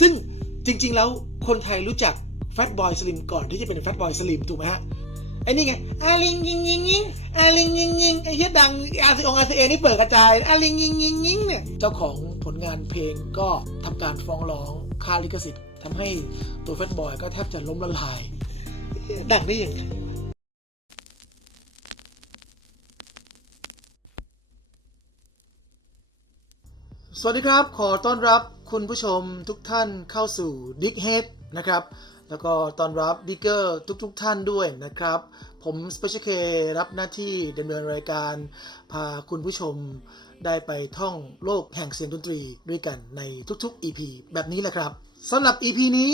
ซึ่งจริง ๆ แล้วคนไทยรู้จักแฟตบอยสลิมก่อนที่จะเป็นแฟตบอยสลิมถูกไหมฮะไอ้นี่ไงอาลิงยิงยิงยิงอาลิงยิงยิงไอ้เหี้ยดังอาซีองอาซีเอนี่เปิดกระจายอาลิงยิงยิงยิงเนี่ยเจ้าของผลงานเพลงก็ทำการฟ้องร้องค่าลิขสิทธิ์ทำให้ตัวแฟตบอยก็แทบจะล้มละลาย ดังได้ยังไงสวัสดีครับ ขอต้อนรับ คุณผู้ชมทุกท่านเข้าสู่ Dick Head นะครับ แล้วก็ต้อนรับ Digger ทุกๆทท่านด้วยนะครับ ผม Special K รับหน้าที่ดำเนินรายการ พาคุณผู้ชมได้ไปท่องโลกแห่งเสียงดนตรีด้วยกันในทุกๆ EP แบบนี้แหละครับสำหรับ EP นี้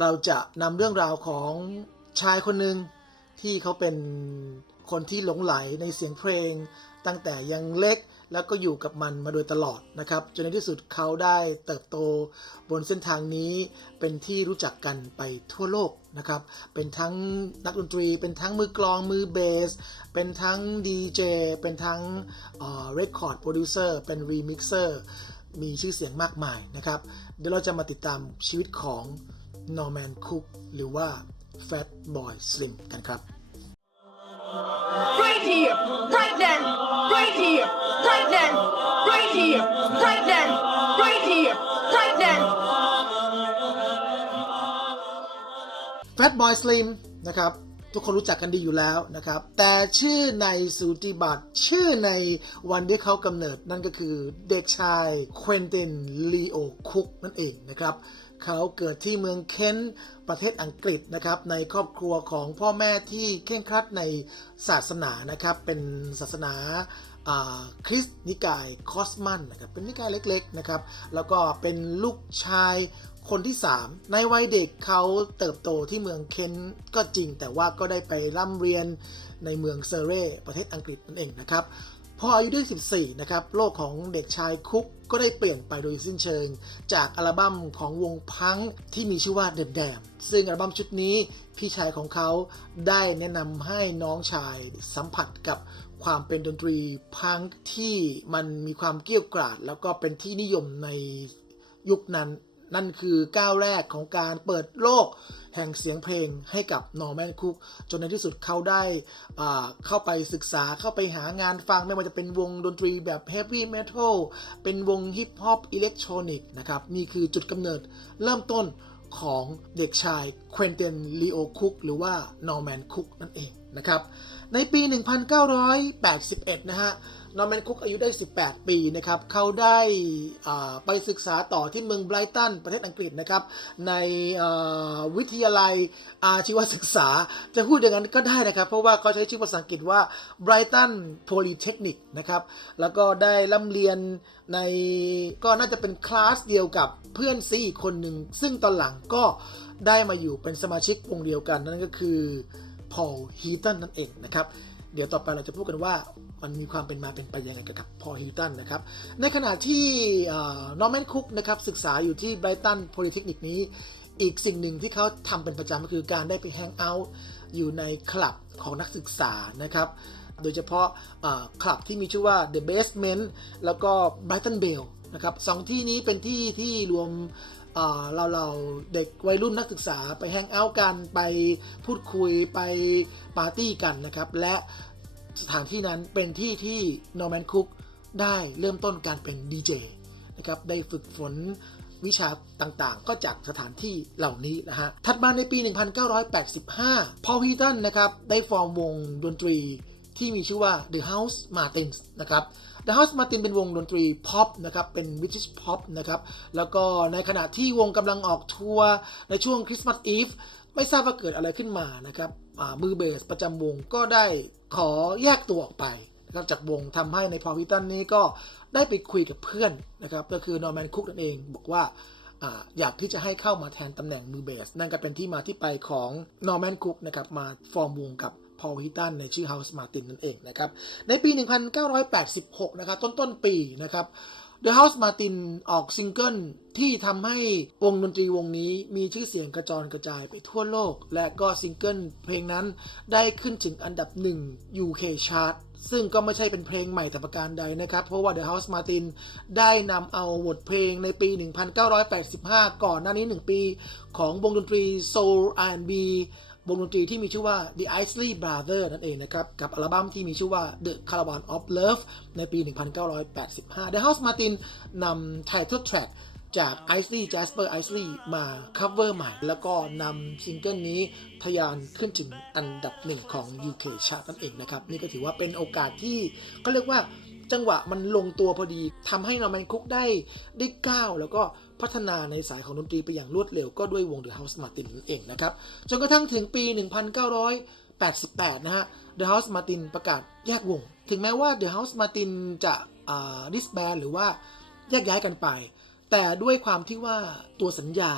เราจะนำเรื่องราวของชายคนหนึ่งที่เขาเป็นคนที่หลงไหลในเสียงเพลง ตั้งแต่ยังเล็ก แล้วก็อยู่กับมันมาโดยตลอดนะครับ จนในที่สุดเขาได้เติบโตบนเส้นทางนี้เป็นที่รู้จักกันไปทั่วโลกนะครับ เป็นทั้งนักดนตรี เป็นทั้งมือกลองมือเบส เป็นทั้งดีเจ เป็นทั้งเรคคอร์ดโปรดิวเซอร์ เป็นรีมิกเซอร์ มีชื่อเสียงมากมายนะครับ เดี๋ยวเราจะมาติดตามชีวิตของ Norman Cook หรือว่า Fat Boy Slim กันครับ right here, right then, right here, right then, right here, right then, right here, right then. Fat Boy Slim นะครับทุกคนรู้จักกันดีอยู่แล้วนะครับ แต่ชื่อในสูติบัตรชื่อในวันที่เขากำเนิดนั่นก็คือเด็กชายเควินตินลีโอคุกนั่นเองนะครับเขาเกิดที่เมืองเคนต์ประเทศอังกฤษนะครับ ในครอบครัวของพ่อแม่ที่เคร่งครัดในศาสนานะครับ เป็นศาสนา คริสต์นิกายคอสมันนะครับเป็นนิกายเล็กๆนะครับแล้วก็เป็นลูกชายคนที่ 3 ในวัยเด็กเขาเติบโตที่เมืองเคนก็จริง แต่ว่าก็ได้ไปร่ำเรียนในเมืองเซเร่ประเทศอังกฤษนั่นเองนะครับพออายุได้ 14 นะครับ โลกของเด็กชายคุกก็ได้เปลี่ยนไปโดยสิ้นเชิง จากอัลบั้มของวงพังที่มีชื่อว่า The Dam ซึ่งอัลบั้มชุดนี้พี่ชายของเขาได้แนะนำให้น้องชายสัมผัสกับ ความเป็นดนตรีพังที่มันมีความเกรี้ยวกราด แล้วก็เป็นที่นิยมในยุคนั้น นั่นคือก้าวแรกของการเปิดโลกแห่งเสียงเพลงให้กับนอร์แมนคุกจนในที่สุดเขาได้อ่าเข้าไปศึกษาเข้าไปหางานฟังไม่ว่าจะเป็นวงดนตรีแบบเฮฟวี่เมทัลเป็นวงฮิปฮอปอิเล็กทรอนิกส์นะครับ นี่คือจุดกำเนิดเริ่มต้น ของเด็กชายเควินเตนลีโอคุกหรือว่านอร์แมนคุกนั่นเองนะครับ ในปี 1981 นะฮะ นอร์แมนคุกอายุได้ 18 ปีนะครับเขาได้ไปศึกษาต่อที่เมืองไบรตันประเทศอังกฤษนะครับในวิทยาลัยอาชีวศึกษา จะพูดอย่างนั้นก็ได้นะครับ เพราะว่าเขาใช้ชื่อภาษาอังกฤษว่า Brighton Polytechnic นะครับแล้วก็ได้ร่ำเรียนในก็น่าจะเป็นคลาสเดียวกับเพื่อนซีอีกคนหนึ่ง ซึ่งตอนหลังก็ได้มาอยู่เป็นสมาชิกวงเดียวกันนั่นก็คือพอลฮีตันนั่นเองนะครับ เดี๋ยวต่อไปเราจะพูดกันว่า มันมีความเป็นมาเป็นไปยังไงกับพอลฮีตันนะครับ ในขณะที่นอร์แมนคุกนะครับศึกษาอยู่ที่ไบรตันโพลิเทคนิคนี้ อีกสิ่งหนึ่งที่เขาทำเป็นประจำก็คือการได้ไปแฮงเอาท์อยู่ในคลับของนักศึกษานะครับ โดยเฉพาะคลับที่มีชื่อว่า The Basement แล้วก็ Brighton Bell นะครับสองที่นี้เป็นที่ที่รวมเราเราเด็กวัยรุ่นนักศึกษาไปแฮงเอาท์กันไปพูดคุยไปปาร์ตี้กันนะครับ และ สถานที่นั้นเป็นที่ที่นอร์แมนคุกได้เริ่มต้นการเป็นดีเจนะครับได้ฝึกฝนวิชาต่างๆ ก็จากสถานที่เหล่านี้นะฮะ ถัดมาในปี 1985 พอลฮีตันนะครับ ได้ฟอร์มวงดนตรีที่มีชื่อว่า The House Martins นะครับ The House Martin เป็นวงดนตรีพ็อปนะครับ เป็น British Pop นะครับ แล้วก็ในขณะที่วงกำลังออกทัวร์ในช่วงคริสต์มาสอีฟ ไม่ทราบว่าเกิดอะไรขึ้นมานะครับมือเบสประจำวงก็ได้ขอแยกตัวออกไปนะครับจากวงทำให้ในพอวิตันนี้ก็ได้ไปคุยกับเพื่อนนะครับก็คือนอร์แมนคุกนั่นเองบอกว่าอยากที่จะให้เข้ามาแทนตำแหน่งมือเบส นั่นก็เป็นที่มาที่ไปของนอร์แมนคุกนะครับมาฟอร์มวงกับพอลฮิตันในชื่อ House Martin นั่นเองนะครับในปี 1986 นะครับต้นต้นๆปีนะครับ The House Martin ออกซิงเกิลที่ทำให้วงดนตรีวงนี้มีชื่อเสียงกระจรกระจายไปทั่วโลก และก็ซิงเกิลเพลงนั้นได้ขึ้นถึงอันดับหนึ่ง UK Chart ซึ่งก็ไม่ใช่เป็นเพลงใหม่แต่ประการใดนะครับ เพราะว่า The House Martin ได้นำเอาบทเพลงในปี 1985 ก่อนหน้านี้ 1 ปี ของวงดนตรี Soul R&B วงดนตรีที่มีชื่อว่า The Isley Brothers นั่นเองนะครับ กับอัลบั้มที่มีชื่อว่า The Caravan of Love ในปี 1985 The House Martin นำ Title Track จาก Isley Jasper Isley มา cover ใหม่ แล้วก็นำซิงเกิลนี้ทะยานขึ้นถึงอันดับหนึ่งของ UK Chart นั่นเองนะครับ นี่ก็ถือว่าเป็นโอกาสที่ก็เรียกว่าจังหวะมันลงตัวพอดีทำให้นอร์แมนคุกได้ได้ก้าวแล้วก็ พัฒนาในสายของดนตรีไปอย่างรวดเร็วก็ด้วยวง The House Martin นั่นเองนะครับ จนกระทั่งถึงปี 1988 นะฮะ The House Martin ประกาศแยกวง ถึงแม้ว่า The House Martin จะอ่า disband หรือว่าแยกย้ายกันไป แต่ด้วยความที่ว่าตัวสัญญา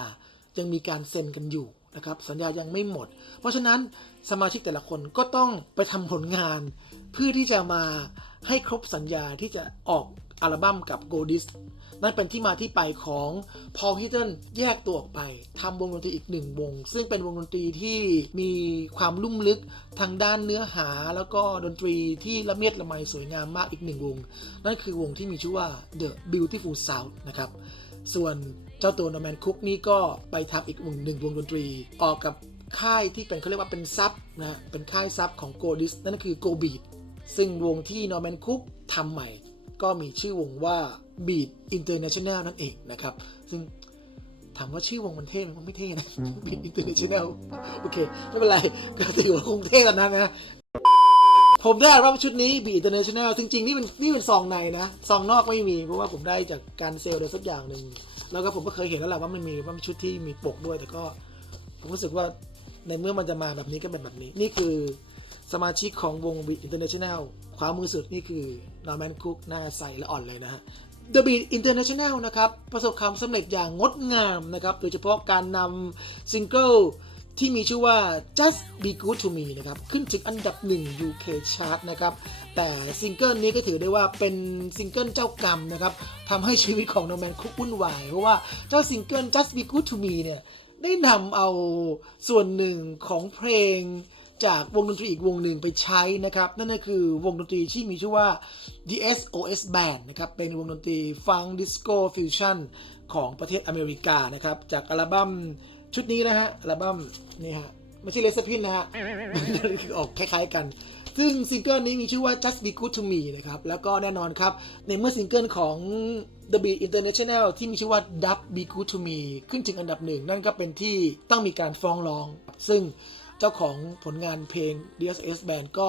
ยังมีการเซ็นกันอยู่นะครับสัญญายังไม่หมด เพราะฉะนั้นสมาชิกแต่ละคนก็ต้องไปทำผลงาน เพื่อที่จะมาให้ครบสัญญาที่จะออกอัลบั้มกับ Goldis นั่นเป็นที่มาที่ไปของพอลฮิตเทนแยกตัวออกไปทำวงดนตรีอีกหนึ่งวง ซึ่งเป็นวงดนตรีที่มีความลุ่มลึกทางด้านเนื้อหา แล้วก็ดนตรีที่ละเมียดละไมสวยงามมากอีกหนึ่งวง นั่นคือวงที่มีชื่อว่า The Beautiful South นะครับส่วนเจ้าตัวโนแมนคุกนี่ก็ไปทำอีกวงหนึ่งวงดนตรี ออกกับค่ายที่เป็นเขาเรียกว่าเป็นซับนะเป็นค่ายซับของ g o d i s นั่นคือ Go Beat ซึ่งวงที่นอร์แมนคุกทำใหม่ ก็มีชื่อวงว่า Beat International นั่นเองนะครับ ซึ่งถามว่าชื่อวงมันเท่ไหมมันไม่เท่นะ Beat International โอเค ไม่เป็นไร ก็ถือว่าคงเท่แล้วนะนะ ผมได้อับชุดนี้ Beat International จริงๆ นี่เป็นนี่เป็นซองในนะ ซองนอกไม่มี เพราะว่าผมได้จากการเซลล์อะไรสักอย่างหนึ่ง แล้วก็ผมก็เคยเห็นแล้วแหละว่ามันมีว่ามันชุดที่มีปกด้วย แต่ก็ผมรู้สึกว่าในเมื่อมันจะมาแบบนี้ก็เป็นแบบนี้ นี่คือสมาชิกของวง Beat International ขวามือสุดนี่คือ Norman Cook หน้าใสและอ่อนเลยนะฮะ The Beat International นะครับ ประสบความสำเร็จอย่างงดงามนะครับ โดยเฉพาะการนำซิงเกิลที่มีชื่อว่า Just Be Good to Me นะครับ ขึ้นถึงอันดับ 1 UK Chart นะครับ แต่ซิงเกิลนี้ก็ถือได้ว่าเป็นซิงเกิลเจ้ากรรมนะครับทำให้ชีวิตของ Norman Cook วุ่นวาย เพราะว่าเจ้าซิงเกิล Just Be Good to Me เนี่ย ได้นำเอาส่วนหนึ่งของเพลง จากวงดนตรีอีกวงหนึ่งไปใช้นะครับ นั่นก็คือวงดนตรีที่มีชื่อว่า The SOS Band นะครับ เป็นวงดนตรีฟังดิสโก้ฟิวชั่นของประเทศอเมริกานะครับ จากอัลบั้มชุดนี้นะฮะ อัลบั้มนี่ฮะ ไม่ใช่เลสพินนะฮะคือออกคล้าย ๆ กัน ซึ่งซิงเกิลนี้มีชื่อว่า Just Be Good to Me นะครับ แล้วก็แน่นอนครับ ในเมื่อซิงเกิลของ The Beat International ที่มีชื่อว่า Dub Be Good to Me ขึ้นถึงอันดับหนึ่ง นั่นก็เป็นที่ต้องมีการฟ้องร้อง ซึ่ง เจ้าของผลงานเพลง DSS Band ก็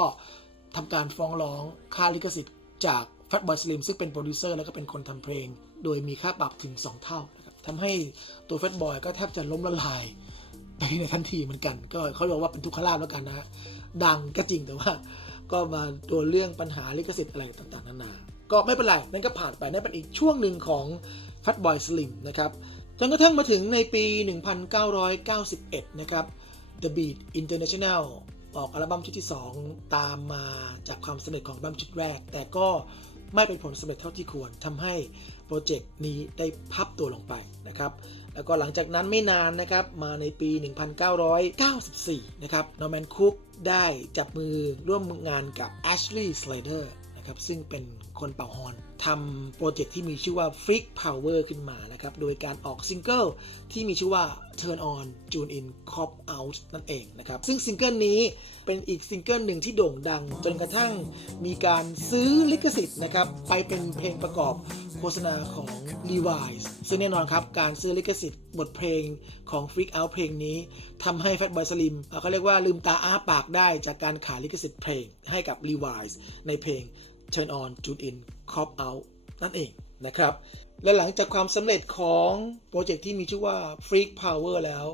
ทำการฟ้องร้องค่าลิขสิทธิ์จาก Fatboy Slim ซึ่งเป็นโปรดิวเซอร์แล้วก็เป็นคนทำเพลง โดยมีค่าปรับถึง 2 เท่านะครับทำให้ตัว Fatboy ก็แทบจะล้มละลายไปในทันทีเหมือนกัน ก็เขาเรียกว่าเป็นทุกขลาบแล้วกันนะ ดังก็จริงแต่ว่า ก็มาโดนเรื่องปัญหาลิขสิทธิ์อะไรต่างๆนานาก็ไม่เป็นไร นั่นก็ผ่านไป นั่นเป็นอีกช่วงหนึ่งของ Fatboy Slim นะครับจนกระทั่งมาถึงในปี 1991 นะครับ The Beat International ออกอัลบั้มชุดที่ 2 ตามมาจากความสำเร็จของอัลบั้มชุดแรก แต่ก็ไม่เป็นผลสำเร็จเท่าที่ควรทำให้โปรเจกต์นี้ได้พับตัวลงไปนะครับ แล้วก็หลังจากนั้นไม่นานนะครับ มาในปี 1994 นะครับ Norman Cook ได้จับมือร่วมงานกับ Ashley Slater ครับซึ่งเป็นคนเป่าฮอนทำโปรเจกต์ที่มีชื่อว่า Freak Power ขึ้นมานะครับโดยการออกซิงเกิลที่มีชื่อว่า Turn On Tune In Cop Out นั่นเองนะครับซึ่งซิงเกิลนี้เป็นอีกซิงเกิลหนึ่งที่โด่งดัง จนกระทั่งมีการซื้อลิขสิทธิ์นะครับไปเป็นเพลงประกอบโฆษณาของ Levi's ซึ่งแน่นอนครับ การซื้อลิขสิทธิ์บทเพลงของ Freak Out เพลงนี้ทำให้ Fatboy Slim เขาเรียกว่าลืมตาอ้าปากได้จากการขายลิขสิทธิ์เพลงให้กับ Levi's ในเพลง Turn On Tune In Cop Out นั่นเองนะครับ และหลังจากความสำเร็จของโปรเจกต์ที่มีชื่อว่า Freak Power แล้ว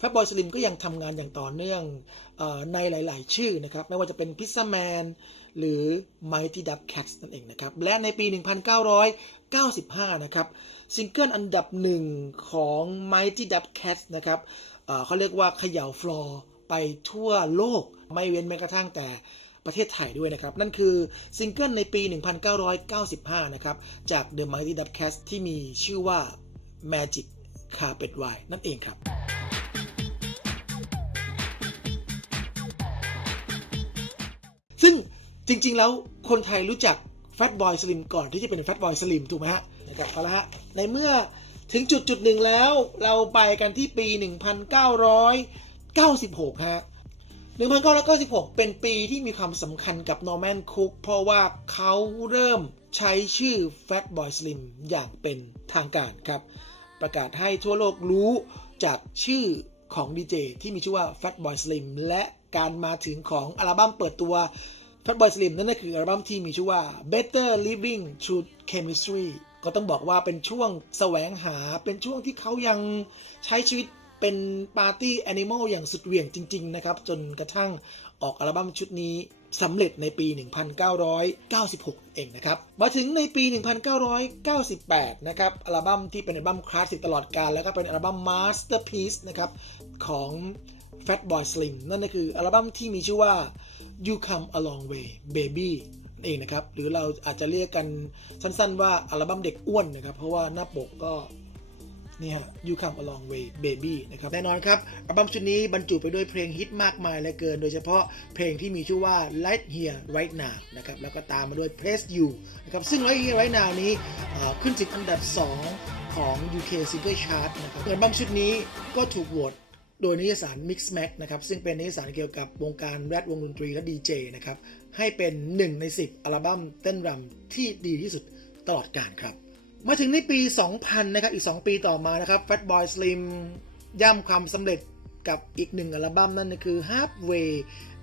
Fatboy Slim ก็ยังทำงานอย่างต่อเนื่องอในหลาย ๆ ชื่อนะครับ ไม่ว่าจะเป็น Pizza Man หรือ Mighty Dub Cats นั่นเองนะครับ และในปี 1995 นะครับ ซิงเกิลอันดับหนึ่งของ Mighty Dub Cats นะครับเอ่อเขาเรียกว่าเขย่าฟลอร์ไปทั่วโลก ไม่เว้นแม้กระทั่งแต่ ประเทศไทยด้วยนะครับ นั่นคือซิงเกิลในปี 1995 นะครับ จาก The Mighty Dubcast ที่มีชื่อว่า Magic Carpet Ride นั่นเองครับซึ่งจริง ๆ แล้วคนไทยรู้จัก Fatboy Slim ก่อนที่จะเป็น Fatboy Slim ถูกไหมฮะนะครับเอาละฮะในเมื่อถึงจุดจุดหนึ่งแล้วเราไปกันที่ปี 1996 ฮะ 1996 เป็นปีที่มีความสำคัญกับ Norman Cook เพราะว่าเขาเริ่มใช้ชื่อ Fatboy Slim อย่างเป็นทางการครับ ประกาศให้ทั่วโลกรู้จากชื่อของดีเจที่มีชื่อว่า Fatboy Slim และการมาถึงของอัลบั้มเปิดตัว Fatboy Slim นั่นก็คืออัลบั้มที่มีชื่อว่า Better Living Through Chemistry ก็ต้องบอกว่าเป็นช่วงแสวงหาเป็นช่วงที่เขายังใช้ชีวิต เป็นปาร์ตี้แอนิมอลอย่างสุดเหวี่ยงจริง ๆ นะครับ จนกระทั่งออกอัลบั้มชุดนี้สำเร็จในปี 1996 เองนะครับ มาถึงในปี 1998 นะครับ อัลบั้มที่เป็นอัลบั้มคลาสสิกตลอดกาลแล้วก็เป็นอัลบั้มมาสเตอร์พีซนะครับของ Fatboy Slim นั่นก็คืออัลบั้มที่มีชื่อว่า You Come a Long Way Baby เองนะครับ หรือเราอาจจะเรียกกันสั้นๆว่าอัลบั้มเด็กอ้วนนะครับ เพราะว่าหน้าปกก็ นี่ฮะ You Come a Long Way Baby นะครับแน่นอนครับ อัลบั้มชุดนี้บรรจุไปด้วยเพลงฮิตมากมายเหลือเกิน โดยเฉพาะเพลงที่มีชื่อว่า Right Here Right Now นะครับแล้วก็ตามมาด้วย Place You นะครับซึ่ง Right Here Right Now นี้ขึ้นติดอันดับ 2 ของ UK Single Chart นะครับอัลบั้มชุดนี้ก็ถูกโหวตโดยนิยสาร Mix Mag นะครับ ซึ่งเป็นนิยสารเกี่ยวกับวงการแรดวงดนตรีและดีเจนะครับ ให้เป็น 1 ใน 10 อัลบั้มเต้นรำที่ดีที่สุดตลอดกาลครับ มาถึงในปี 2000 นะครับ อีก 2 ปีต่อมานะครับ Fatboy Slim ย่ำความสำเร็จกับอีกหนึ่งอัลบั้มนั่นคือ Halfway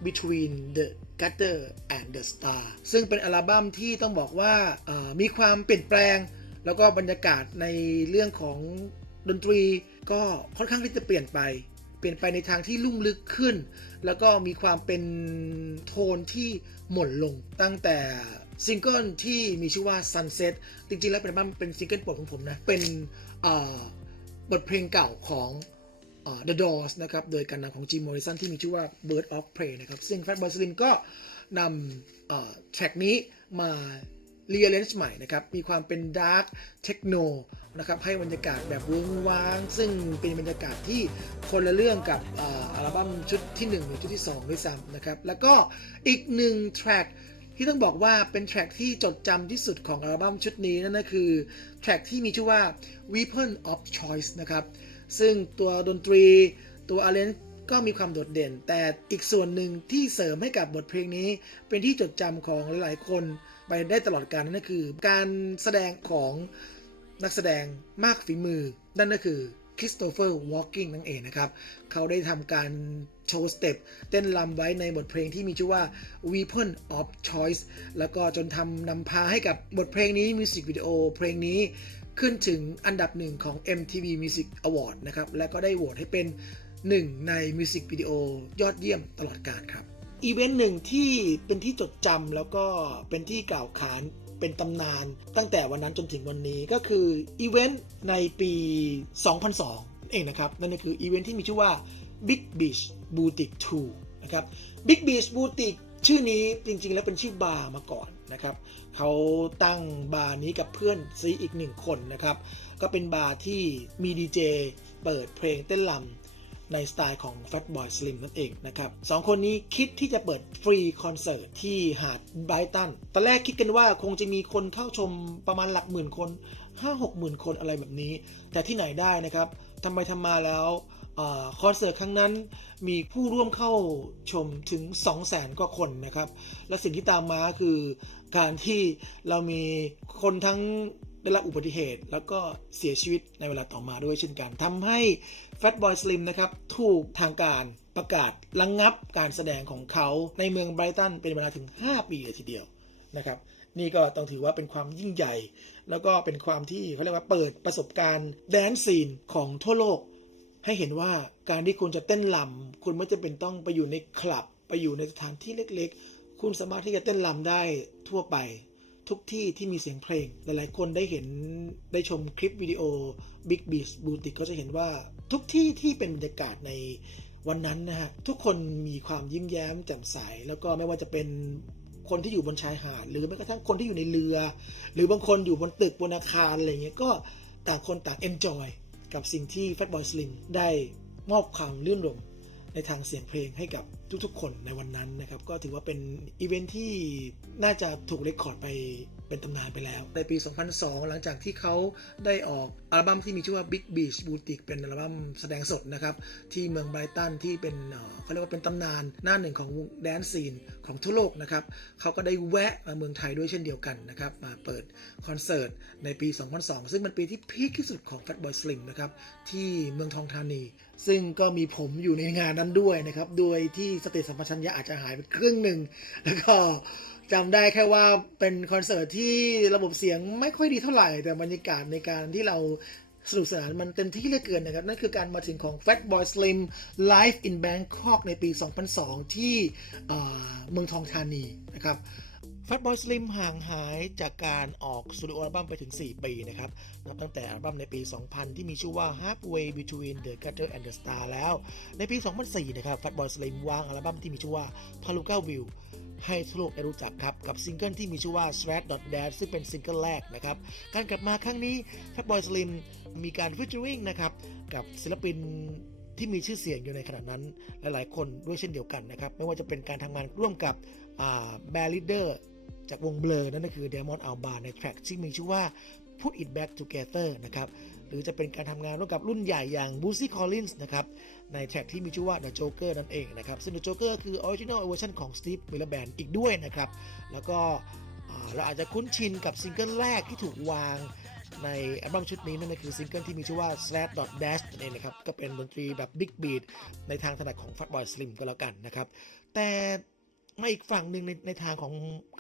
Between the Gutter and the Star ซึ่งเป็นอัลบั้มที่ต้องบอกว่ามีความเปลี่ยนแปลง แล้วก็บรรยากาศในเรื่องของดนตรีก็ค่อนข้างที่จะเปลี่ยนไป เปลี่ยนไปในทางที่ลุ่มลึกขึ้น แล้วก็มีความเป็นโทนที่หม่นลงตั้งแต่ ซิงเกิลที่มีชื่อว่า Sunset จริงๆ แล้วเป็นบัมเป็นซิงเกิลโปรดของผมนะ เป็นบทเพลงเก่าของเอ่อ The Doors นะครับ โดยการนำของ Jim Morrison ที่มีชื่อว่า Bird of Prey นะครับ ซึ่ง Fatboy Slim ก็นำแทร็กนี้มา rearrange ใหม่นะครับ มีความเป็น dark techno นะครับ ให้บรรยากาศแบบวงว้าง ซึ่งเป็นบรรยากาศที่คนละเรื่องกับอัลบั้มชุดที่ 1 หรือชุดที่ 2 ด้วยซ้ำนะครับ แล้วก็อีกหนึ่งแทร็ก ที่ต้องบอกว่าเป็นแทร็กที่จดจำที่สุดของอัลบั้มชุดนี้นั่นก็คือแทร็กที่มีชื่อว่า Weapon of Choice นะครับ ซึ่งตัวดนตรีตัวอาเลนก็มีความโดดเด่น แต่อีกส่วนหนึ่งที่เสริมให้กับบทเพลงนี้ เป็นที่จดจำของหลาย ๆ คนไปได้ตลอดกาลนั่นก็คือ การแสดงของนักแสดงมากฝีมือ นั่นก็คือ คริสโตเฟอร์วอลกิงนั่นเองนะครับ เขาได้ทำการโชว์สเต็ปเต้นรำไว้ในบทเพลงที่มีชื่อว่า Weapon of Choice แล้วก็จนทำนำพาให้กับบทเพลงนี้มิวสิกวิดีโอเพลงนี้ขึ้นถึงอันดับหนึ่งของ MTV Music Award นะครับ และก็ได้โหวตให้เป็นหนึ่งในมิวสิกวิดีโอยอดเยี่ยมตลอดกาลครับอีเวนต์หนึ่งที่เป็นที่จดจำแล้วก็เป็นที่กล่าวขาน เป็นตำนานตั้งแต่วันนั้นจนถึงวันนี้ก็คืออีเวนต์ในปี 2002 เองนะครับ นั่นก็คืออีเวนต์ที่มีชื่อว่า Big Beach Boutique 2 นะครับ Big Beach Boutique ชื่อนี้จริงๆ แล้วเป็นชื่อบาร์มาก่อนนะครับเขาตั้งบาร์นี้กับเพื่อนซีอีกหนึ่งคนนะครับ ก็เป็นบาร์ที่มีดีเจเปิดเพลงเต้นรำ ในสไตล์ของ Fatboy Slim นั่นเองนะครับสองคนนี้คิดที่จะเปิดฟรีคอนเสิร์ตที่หาดไบรตันตอนแรกคิดกันว่าคงจะมีคนเข้าชมประมาณหลักหมื่นคน 5 6หมื่นคนอะไรแบบนี้ แต่ที่ไหนได้นะครับทำไมทำมาแล้วอคอนเสิร์ตครั้งนั้นมีผู้ร่วมเข้าชมถึง 2 0 0 0 0 0 กว่าคนนะครับ และสิ่งที่ตามมาคือการที่เรามีคนทั้ง ได้รับอุบัติเหตุ แล้วก็เสียชีวิตในเวลาต่อมาด้วยเช่นกันทำให้ Fatboy Slim นะครับถูกทางการประกาศระงงับการแสดงของเขาในเมืองไบรตันเป็นเวลาถึง 5 ปีเลยทีเดียวนะครับนี่ก็ต้องถือว่าเป็นความยิ่งใหญ่ แล้วก็เป็นความที่เขาเรียกว่าเปิดประสบการณ์แดนซีนของทั่วโลก ให้เห็นว่าการที่คุณจะเต้นลำคุณไม่จำเป็นต้องไปอยู่ในคลับ ไปอยู่ในสถานที่เล็กๆ คุณสามารถที่จะเต้นลำได้ทั่วไป ทุกที่ที่มีเสียงเพลง หลายๆ คนได้เห็นได้ชมคลิปวิดีโอ Big Beach Boutique ก็จะเห็นว่าทุกที่ที่เป็นบรรยากาศในวันนั้นนะฮะ ทุกคนมีความยิ้มแย้มแจ่มใส แล้วก็ไม่ว่าจะเป็นคนที่อยู่บนชายหาด หรือแม้กระทั่งคนที่อยู่ในเรือ หรือบางคนอยู่บนตึกบนอาคารอะไรเงี้ยก็ต่างคนต่าง enjoy กับสิ่งที่ Fatboy Slim ได้มอบความลื่นรมในทางเสียงเพลงให้กับทุกๆ คนในวันนั้นนะครับ ก็ถือว่าเป็นอีเวนท์ที่น่าจะถูกเรคคอร์ดไปเป็นตำนานไปแล้ว ในปี 2002 หลังจากที่เขาได้ออกอัลบั้มที่มีชื่อว่า Big Beach Boutique เป็นอัลบั้มแสดงสดนะครับ ที่เมืองไบรตันที่เป็นเขาเรียกว่าเป็นตำนานหน้าหนึ่งของวงแดนซีนของทั่วโลกนะครับเขาก็ได้แวะมาเมืองไทยด้วยเช่นเดียวกันนะครับ มาเปิดคอนเสิร์ตในปี 2002 ซึ่งเป็นปีที่พีคที่สุดของ Fatboy Slim นะครับที่เมืองทองธานี ซึ่งก็มีผมอยู่ในงานนั้นด้วยนะครับโดยที่สติสัมปชัญญะอาจจะหายไปครึ่งหนึ่ง แล้วก็จำได้แค่ว่าเป็นคอนเสิร์ตที่ระบบเสียงไม่ค่อยดีเท่าไหร่ แต่บรรยากาศในการที่เราสนุกสนานมันเต็มที่เหลือเกินนะครับ นั่นคือการมาถึงของ Fatboy Slim Live in Bangkok ในปี 2002 ที่เอ่อเมืองทองธานีนะครับ Fatboy Slim ห่างหายจากการออกสตูดิโออัลบั้มไปถึง 4 ปีนะครับ นับตั้งแต่อัลบั้มในปี 2000 ที่มีชื่อว่า Halfway Between the Gutter and the Star แล้ว ในปี 2004 นะครับ Fatboy Slim วางอัลบั้มที่มีชื่อว่า Palooka View ให้ทั่วโลกได้รู้จักครับ กับซิงเกิลที่มีชื่อว่า s r a t Dance ซึ่งเป็นซิงเกิลแรกนะครับ การกลับมาครั้งนี้ Fatboy Slim มีการฟิชเจอริงนะครับกับศิลปินที่มีชื่อเสียงอยู่ในขณะนั้นหลาย ๆ คนด้วยเช่นเดียวกันนะครับ ไม่ว่าจะเป็นการทำงานร่วมกับแบร์ลิเดอร์ จากวงเบลอนั่นก็คือ Diamond a l b a ในแทร็กที่มีชื่อว่า Put It Back Together นะครับหรือจะเป็นการทำงานร่วมกับรุ่นใหญ่อย่าง Bootsy Collins นะครับในแทร็กที่มีชื่อว่า The Joker นั่นเองนะครับซึ่ง The Joker คือ Original Version ของ Steve Miller Band อีกด้วยนะครับแล้วก็เราอาจจะคุ้นชินกับซิงเกิลแรกที่ถูกวางในอัลบั้มชุดนี้นั่นก็คือซิงเกิลที่มีชื่อว่า Slash Dash นั่นเองนะครับ ก็เป็นดนตรีแบบ Big Beat ในทางถนัดของ Fatboy Slim ก็แล้วกันนะครับ แต่ มาอีกฝั่งหนึ่งในในทางของ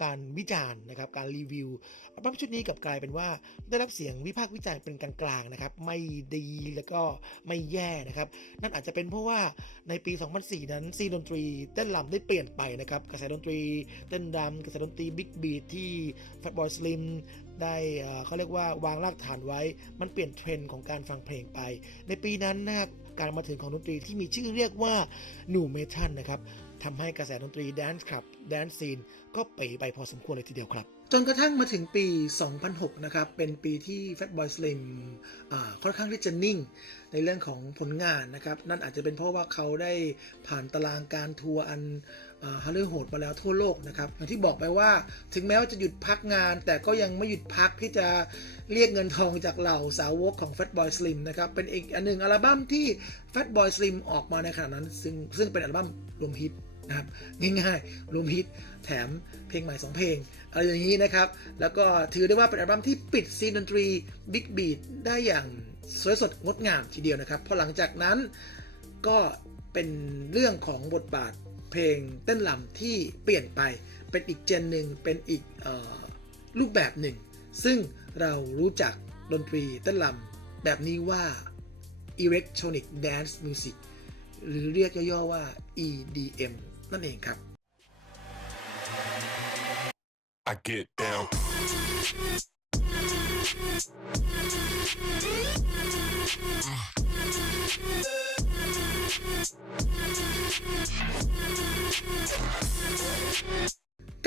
การวิจารณ์นะครับการรีวิวอัลบั้มชุดนี้กับกลายเป็นว่าได้รับเสียงวิพากษ์วิจารณ์เป็นกลางๆนะครับไม่ดีแล้วก็ไม่แย่นะครับนั่นอาจจะเป็นเพราะว่าในปี 2004 นั้นซีดนตรีเต้นรำได้เปลี่ยนไปนะครับกระแสดนตรีเต้นรำกระแสดนตรีบิ๊กบีทที่ Fatboy Slim ได้เขาเรียกว่าวางรากฐานไว้ มันเปลี่ยนเทรนด์ของการฟังเพลงไป ในปีนั้นนะครับการมาถึงของดนตรีที่มีชื่อเรียกว่า New Metal นะครับ ทำให้กระแสดนตรีแดนซ์ครับแดนซ์ซีนก็เป๋ไปพอสมควรเลยทีเดียวครับ จนกระทั่งมาถึงปี 2006 นะครับ เป็นปีที่ Fatboy Slim ค่อนข้างที่จะนิ่ง ในเรื่องของผลงานนะครับ นั่นอาจจะเป็นเพราะว่าเขาได้ผ่านตารางการทัวร์อันฮาร์เลอร์โหดมาแล้วทั่วโลกนะครับอย่างที่บอกไปว่าถึงแม้ว่าจะหยุดพักงาน แต่ก็ยังไม่หยุดพักที่จะเรียกเงินทองจากเหล่าสาวกของ Fatboy Slim นะครับ เป็นอีกอันหนึ่งอัลบั้มที่ Fatboy Slim ออกมาในขณะนั้น ซึ่งซึ่งเป็นอัลบั้มรวมฮิต นะครับง่ายๆรวมฮิตแถมเพลงใหม่ 2 เพลงอะไรอย่างนี้นะครับ แล้วก็ถือได้ว่าเป็นอัลบั้มที่ปิดซีนดนตรี Big Beat ได้อย่างสวยสดงดงามทีเดียวนะครับพอหลังจากนั้นก็เป็นเรื่องของบทบาทเพลงเต้นรำที่เปลี่ยนไปเป็นอีกเจนหนึ่งเป็นอีกออรูปแบบหนึ่ง ซึ่งเรารู้จักดนตรีเต้นรำแบบนี้ว่า Electronic Dance Music หรือเรียกย่อๆว่า EDM นั่นเองครับ I get down.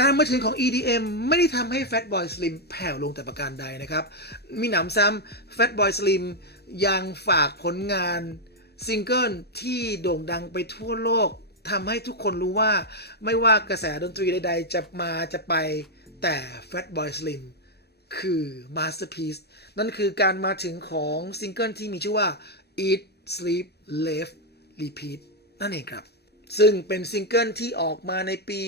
การมาถึงของ EDM ไม่ได้ทำให้ Fatboy Slim แผ่วลงแต่ประการใดนะครับ มีหนำซ้ำ Fatboy Slim ยังฝากผลงานซิงเกิลที่โด่งดังไปทั่วโลก ทำให้ทุกคนรู้ว่าไม่ว่ากระแสดนตรีใด ๆ จะมาจะไปแต่ Fatboy Slim คือ Masterpiece นั่นคือการมาถึงของซิงเกิลที่มีชื่อว่า Eat Sleep Left Repeat นั่นเองครับ ซึ่งเป็นซิงเกิลที่ออกมาในปี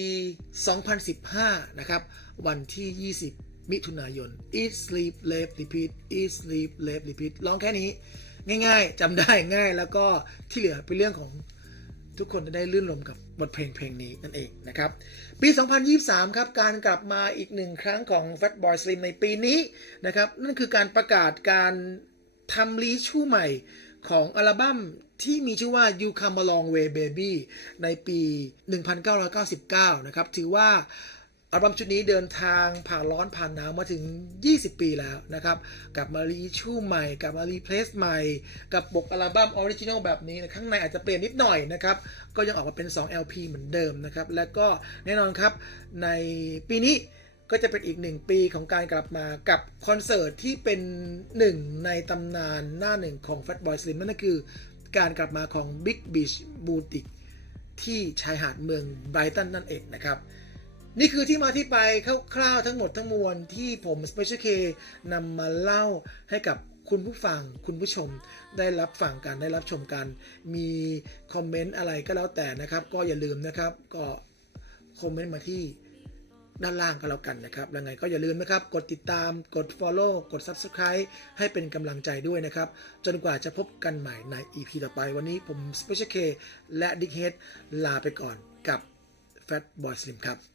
2015 นะครับ วันที่ 20 มิถุนายน Eat Sleep Left Repeat Eat Sleep Left Repeat ร้องแค่นี้ ง่ายๆจำได้ง่ายแล้วก็ที่เหลือเป็นเรื่องของ ทุกคนจะได้ลื่นลมกับบทเพลงเพลงนี้นั่นเองนะครับ ปี 2023 ครับ การกลับมาอีกหนึ่งครั้งของ Fatboy Slim ในปีนี้นะครับ นั่นคือการประกาศการทำรีชู่ใหม่ของอัลบั้มที่มีชื่อว่า You Come a Long Way Baby ในปี 1999 นะครับ ถือว่า อัลบั้มชุดนี้เดินทางผ่านร้อนผ่านหนาวมาถึง 20 ปีแล้วนะครับ กลับมารีชูใหม่กลับมารีเพลซใหม่ กับปกอัลบั้มออริจินอลแบบนี้นข้างในอาจจะเปลี่ยนนิดหน่อยนะครับ ก็ยังออกมาเป็น 2 LP เหมือนเดิมนะครับ และก็แน่นอนครับในปีนี้ก็จะเป็นอีกหนึ่งปีของการกลับมากับคอนเสิร์ตที่เป็นหนึ่งในตำนานหน้าหนึ่งของ Fatboy Slim นั่นก็คือการกลับมาของ Big Beach Boutique ที่ชายหาดเมืองไบรตันนั่นเองนะครับ นี่คือที่มาที่ไปคร่าวๆทั้งหมดทั้งมวลที่ผม Special K นำมาเล่าให้กับคุณผู้ฟังคุณผู้ชมได้รับฟังกันได้รับชมกัน มีคอมเมนต์อะไรก็แล้วแต่นะครับ ก็อย่าลืมนะครับ ก็คอมเมนต์มาที่ด้านล่างก็แล้วกันนะครับแล้วไงก็อย่าลืมนะครับ กดติดตาม กด Follow กด Subscribe ให้เป็นกำลังใจด้วยนะครับ จนกว่าจะพบกันใหม่ใน EP ต่อไปวันนี้ผม Special K และ Dick Head ลาไปก่อนกับ Fat Boy Slim ครับ